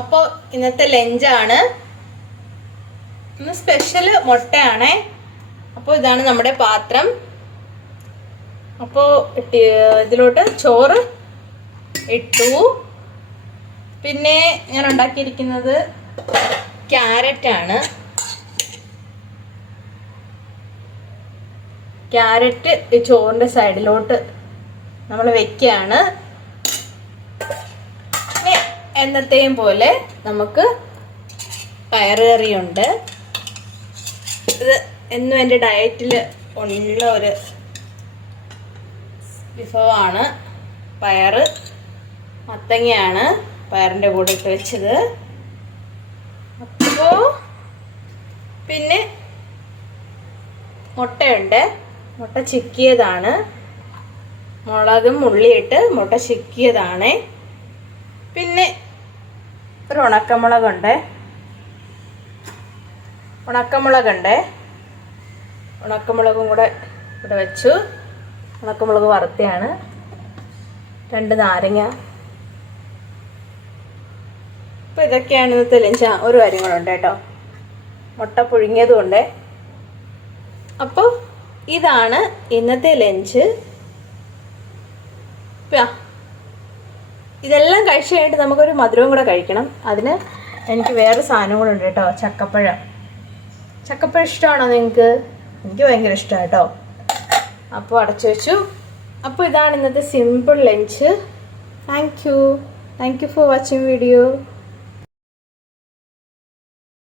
അപ്പോൾ ഇന്നത്തെ ലഞ്ചാണ്. ഇന്ന് സ്പെഷ്യൽ മുട്ടയാണേ. അപ്പോൾ ഇതാണ് നമ്മുടെ പാത്രം. അപ്പോൾ ഇതിലോട്ട് ചോറ് ഇട്ടു. പിന്നെ ഞാൻ ഉണ്ടാക്കിയിരിക്കുന്നത് ക്യാരറ്റാണ്. ക്യാരറ്റ് ചോറിന്റെ സൈഡിലോട്ട് നമ്മൾ വെക്കുകയാണ്. എന്നത്തെയും പോലെ നമുക്ക് പയറുകറിയുണ്ട് ഇത് എന്നും എന്റെ ഡയറ്റിൽ ഉള്ള ഒരു വിഭവമാണ് പയർ മത്തങ്ങയാണ് പയറിന്റെ കൂടെ ഇട്ട് വെച്ചത്. അപ്പോൾ പിന്നെ മുട്ടയുണ്ട്. മുട്ട ചിക്കിയതാണ്. മുളകും ഉള്ളിയിട്ട് മുട്ട ചിക്കിയതാണ്. പിന്നെ ഒരു ഉണക്കമുളകുണ്ട്. ഉണക്കമുളകുണ്ട്. ഉണക്കമുളകും കൂടെ ഇവിടെ വെച്ചു. ഉണക്കമുളക് വറുത്തയാണ്. രണ്ട് നാരങ്ങ. അപ്പോൾ ഇതൊക്കെയാണ് ഇന്നത്തെ ലഞ്ച് ഒരു കാര്യം കൂടെ ഉണ്ട് കേട്ടോ. മുട്ട പുഴുങ്ങിയതും ഉണ്ട്. അപ്പോൾ ഇതാണ് ഇന്നത്തെ ലഞ്ച്. ഇതെല്ലാം കഴിച്ച് കഴിഞ്ഞിട്ട് നമുക്കൊരു മധുരവും കൂടെ കഴിക്കണം. അതിന് എനിക്ക് വേറെ സാധനം കൂടെ ഉണ്ട് കേട്ടോ ചക്കപ്പഴം. ചക്കപ്പഴം ഇഷ്ടമാണോ നിങ്ങൾക്ക് എനിക്ക് ഭയങ്കര ഇഷ്ടമാണ് കേട്ടോ. അപ്പോൾ അടച്ചു വെച്ചു. അപ്പോൾ ഇതാണ് ഇന്നത്തെ simple lunch thank you thank you for watching video